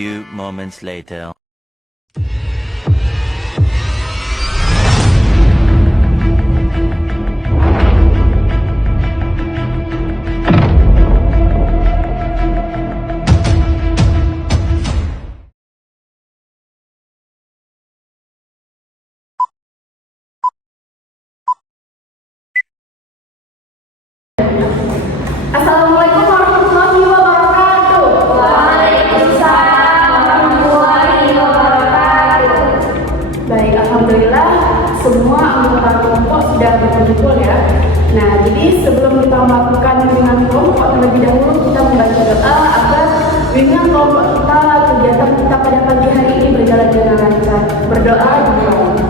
few moments later. Assalamualaikum warahmatullahi wabarakatuh. Waalaikumsalam warahmatullahi wabarakatuh. Baik, alhamdulillah semua anggota kelompok sudah berkumpul ya. Nah, jadi sebelum kita melakukan bimbingan kelompok, terlebih dahulu kita membaca doa agar bimbingan kelompok kita, kegiatan kita pada pagi hari ini berjalan dengan lancar. Berdoa dimulai.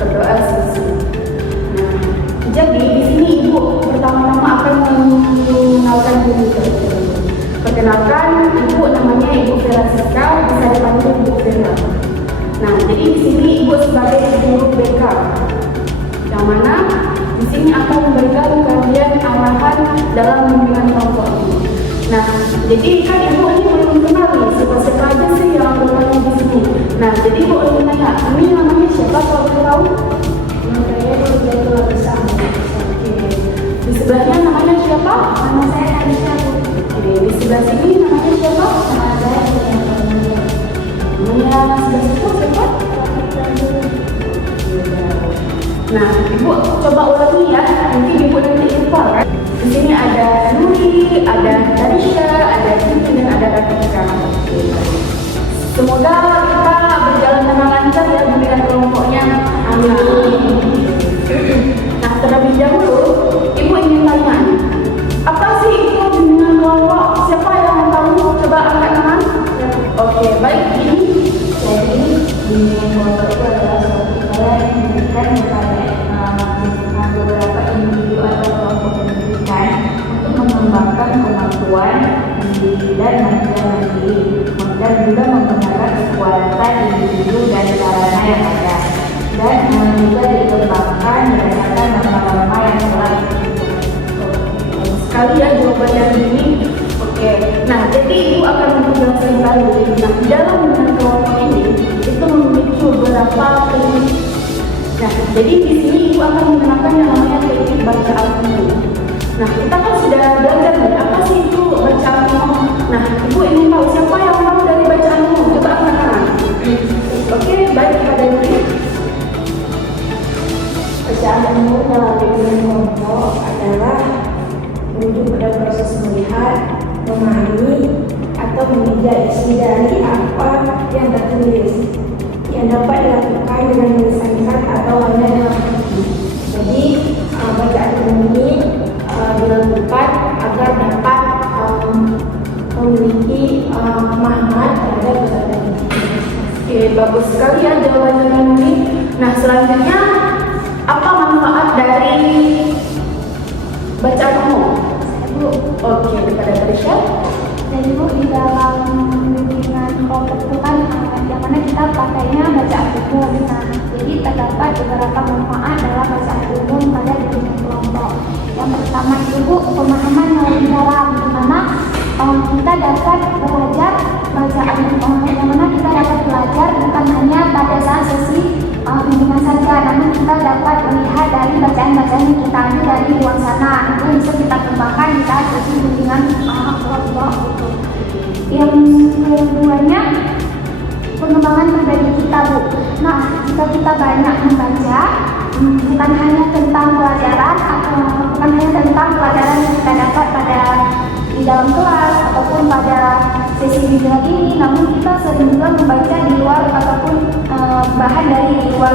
Berdoa selesai. Jadi di sini ibu pertama-tama akan mengenalkan diri terlebih. Perkenalkan, ibu namanya Ibu Vera Siska, bisa dipanggil Ibu Vera. Nah, jadi di sini ibu sebagai guru BK, yang mana di sini akan memberikan kalian arahan dalam bimbingan kelompok ini. Nah, jadi kan ibu ini belum kenal nih siapa-siapa aja sih yang bertanya di sini. Nah, jadi ibu ingin tanya, ini namanya siapa kalau boleh tahu? Saya Nurul Bersama. Di sebelahnya namanya siapa? Nama saya Aisyah. Oke, di sebelah sini namanya siapa? Nama saya Namanya sebelah situ siapa? Nah, ibu coba ulangi ya, mungkin ibu nanti lupa kan? Di sini ada Nuri, ada Tarisha, ada Kiki, dan ada Ratika. Semoga kita berjalan dengan lancar ya bimbingan kelompoknya. Amin. Nah, terlebih dahulu, ibu ingin tanya, apa sih itu bimbingan kelompok? Siapa yang tahu? Coba angkat tangan. Oke, baik. Ini Jadi bimbingan kelompok itu adalah suatu cara yang diberikan kepada beberapa individu atau kelompok pendidikan untuk mengembangkan kemampuan diri dan mandiri, dan juga menggunakan kekuatan individu dan sarana yang ada, dan juga dikembangkan berdasarkan norma-norma yang telah sekali ya jawaban dari ini. Oke, nah jadi ibu akan menjelaskan kembali. Nah, di dalam bimbingan kelompok ini itu memiliki beberapa teknik. Nah, jadi di sini ibu akan menggunakan yang namanya teknik baca al-Qur'an. Nah, kita kan sudah belajar nih, apa sih itu baca al-Qur'an? Nah, ibu ingin tahu siapa yang tahu dari baca al-Qur'an? Coba angkat tangan. Oke, baik pada ini. Bacaan umum dalam bimbingan kelompok adalah menuju pada proses melihat, memahami, atau mengejar isi dari apa yang tertulis yang dapat dilakukan dengan melisankan atau hanya dalam hati. Jadi bacaan umum ini dilakukan agar dapat memiliki pemahaman terhadap bacaan ini. Oke, bagus sekali ya jawabannya ini. Nah, selanjutnya apa manfaat dari bacaan umum? Oke, daripada Tarisha. Jadi Bu, di dalam bimbingan kelompok itu kan yang mana kita pakainya bacaan umum. Nah, jadi terdapat beberapa manfaat dalam bacaan umum pada bimbingan kelompok. Yang pertama itu Bu, pemahaman yang lebih dalam, di mana kita dapat belajar bacaan yang mana kita dapat belajar bukan hanya pada saat sesi bimbingan saja, namun kita dapat melihat dari bacaan-bacaan yang kita ambil dari luar sana. Itu bisa kita kembangkan di saat sesi bimbingan kelompok. Yang keduanya, pengembangan pribadi kita Bu. Nah, jika kita banyak membaca, bukan hanya tentang pelajaran yang kita dapat pada di dalam kelas ataupun pada sesi bimbingan ini, namun kita sering juga membaca di luar ataupun bahan dari di luar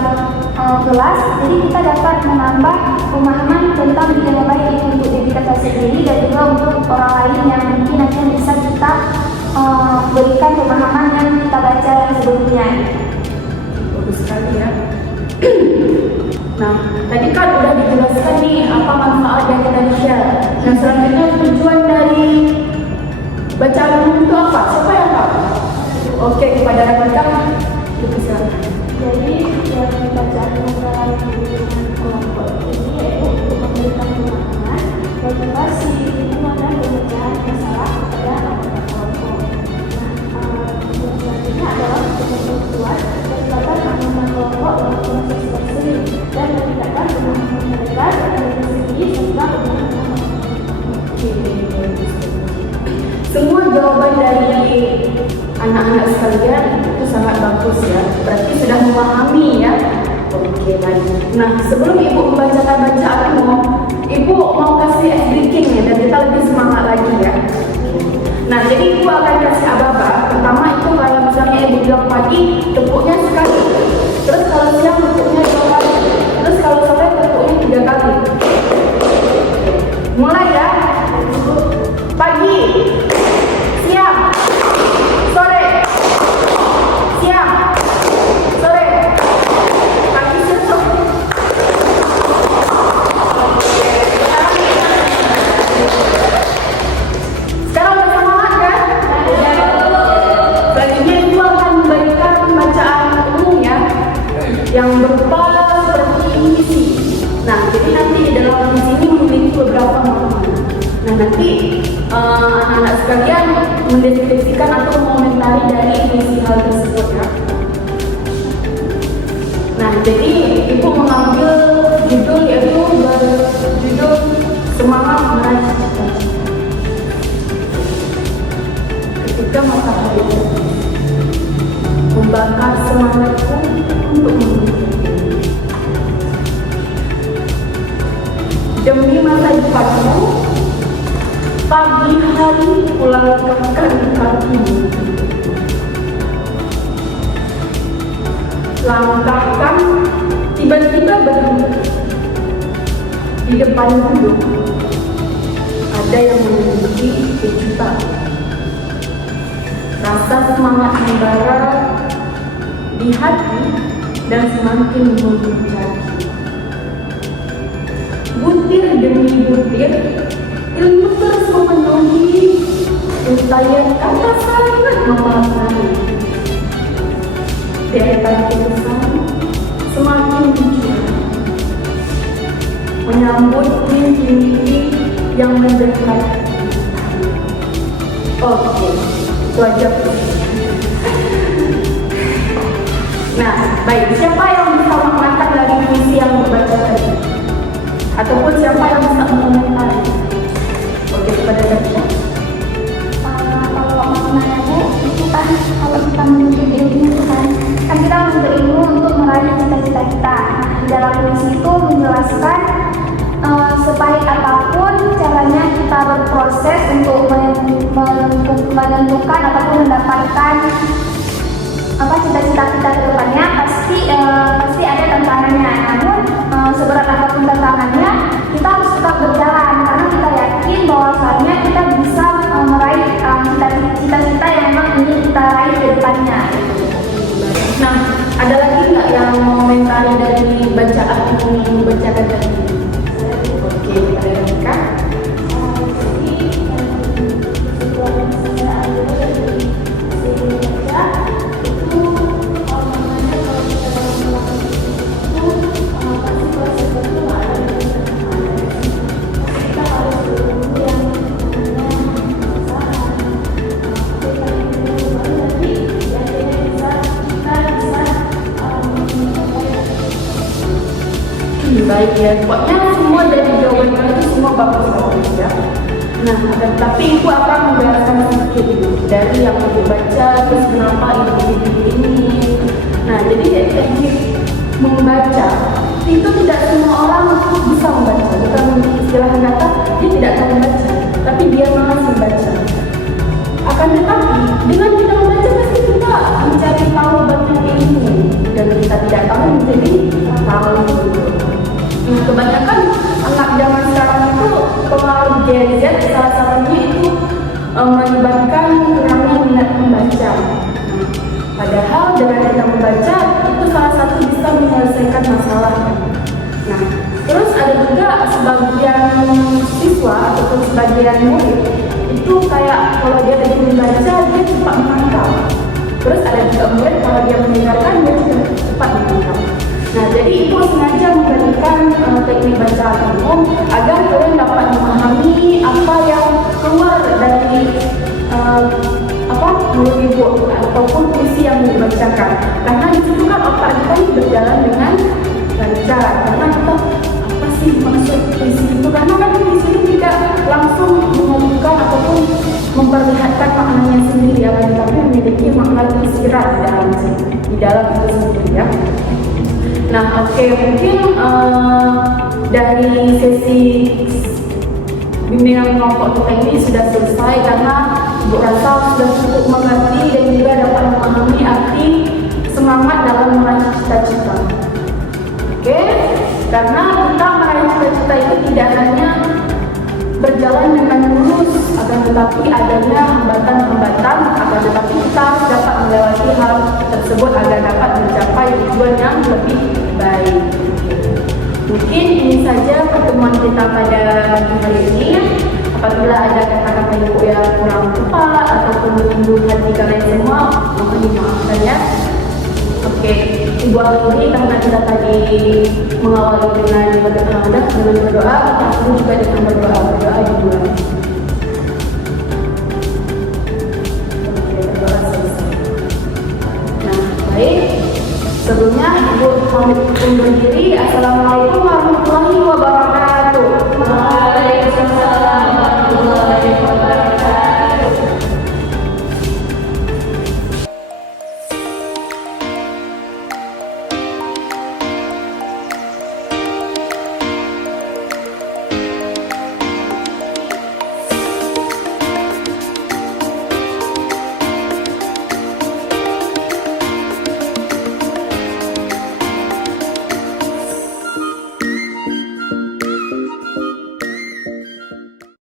kelas. Jadi kita dapat menambah pemahaman tentang diri yang baik itu untuk diri kita sendiri dan juga untuk orang lain yang mungkin nanti bisa kita berikan pemahaman yang kita baca sebelumnya. Bagus sekali ya. Nah, tadi kan udah dijelaskan nih apa manfaat dari Tarisha. Nah, selanjutnya tujuan dari bacaan umum itu apa? Siapa yang tahu? Oke, kepada Ratika, bisa. Jadi yang bacaan umum dalam bimbingan kelompok ini yaitu untuk memberikan pemahaman anak-anak sekalian itu sangat bagus ya. Berarti sudah memahami ya. Oke, baik. Nah, sebelum Ibu membacakan bacaan Ibu mau kasih ice breaking ya, dan kita lebih semangat lagi ya. Nah, jadi Ibu akan kasih aba-aba. Pertama itu kalau misalnya Ibu bilang pagi, tepuknya sekali. Terus kalau siang tepuknya 2 kali. Terus kalau sore tepuknya 3 kali. Mulai ya. Pagi, siang, sore, siang, sore, pagi, siang, sore. Sekarang udah semangat kan? Selanjutnya Ibu akan memberikan bacaan umum ya, yang berupa seperti puisi. Nah, jadi nanti di dalam puisi ini memiliki beberapa makna. Nah, nanti anak-anak sekalian mendeskripsikan atau mengomentari dari puisi hal tersebut ya. Nah, jadi Ibu mengambil judul yaitu berjudul Semangat Meraih Cita-Cita. Ketika matahari membakar semangatku untuk mengikuti demi masa depanku, pagi hari ulangkan kakimu, langkahkan tiba-tiba berhenti di depan gunung. Ada yang memiliki kejutan. Rasa semangat membara di hati dan semakin memuncaki. Butir demi butir, ilmu terus memenuhi untayan kata sangat memaknai. Deretan putusan semakin mencurah, menyambut mimpi-mimpi yang mendekat. Oke, itu aja. Nah, baik. Siapa yang bisa mengatak dari puisi yang dibaca tadi? Ataupun siapa yang bisa mengomentari? Oke, kepada Dapur. Kalau maknanya Bu, itu kan kalau kita menuntut ilmu itu kan kita menuntut ilmu untuk meraih cita-cita kita. Di dalam puisi itu menjelaskan sepahit apapun caranya kita berproses untuk menentukan ataupun mendapatkan cita-cita kita ke depannya, pasti ada tantangannya. Namun seberat apapun tantangannya, kita harus tetap berjalan karena kita yakin bahwasannya kita bisa meraih cita-cita yang memang ingin kita raih ke depannya. Nah, ada lagi nggak yang mengomentari dari bacaan yang dibacakan tadi? Oke, ada lagi kan? Baik ya, pokoknya semua dari jawaban itu semua bagus ya. Nah, tapi Ibu akan menjelaskan sedikit dari yang Ibu baca, terus kenapa Ibu pilih ini. Nah, jadi teknik membaca itu tidak semua orang bisa membaca. Bukan istilah kata dia tidak tahu membaca, tapi dia malas membaca. Akan tetapi dengan kita membaca pasti kita mencari tahu banyak ilmu, dan kita tidak tahu menjadi tahu. Nah, kebanyakan anak zaman sekarang itu pengaruh Gen Z, salah satunya itu melibatkan kurangnya minat membaca. Padahal dengan kita membaca itu salah satu bisa menyelesaikan masalah. Nah, terus ada juga sebagian siswa ataupun sebagian murid itu kayak kalau dia lagi membaca dia cepat menangkap. Terus ada juga murid kalau dia mendengarkan dia juga cepat menangkap. Nah, jadi Ibu sengaja memberikan teknik bacaan umum agar kalian dapat memahami apa yang keluar dari mulut Ibu ataupun puisi yang dibacakan. Karena di situ kan otak kita ini berjalan dengan lancar. Karena kita apa sih maksud puisi itu? Karena kan puisi itu tidak langsung menunjukkan ataupun memperlihatkan maknanya sendiri, ya kan? Nah, oke, mungkin dari sesi bimbingan kelompok kita ini sudah selesai karena Ibu rasa sudah cukup mengerti dan juga dapat memahami arti semangat dalam meraih cita-cita. Oke, karena kita meraih cita-cita itu tidak hanya berjalan dengan mulus, akan tetapi adanya hambatan-hambatan, akan tetapi kita harus dapat melewati hal tersebut agar dapat mencapai tujuan yang lebih baik. Mungkin ini saja pertemuan kita pada hari ini. Apabila ada kata-kata ibu yang kurang tepat ataupun menyinggung hati kalian semua, mohon dimaafkan ya. Oke, Ibu akhiri karena kita tadi mengawali dengan berdoa, kita akhiri juga dengan berdoa juga. Oke, berdoa selesai. Nah, baik. Sebelumnya Ibu pamit undur diri.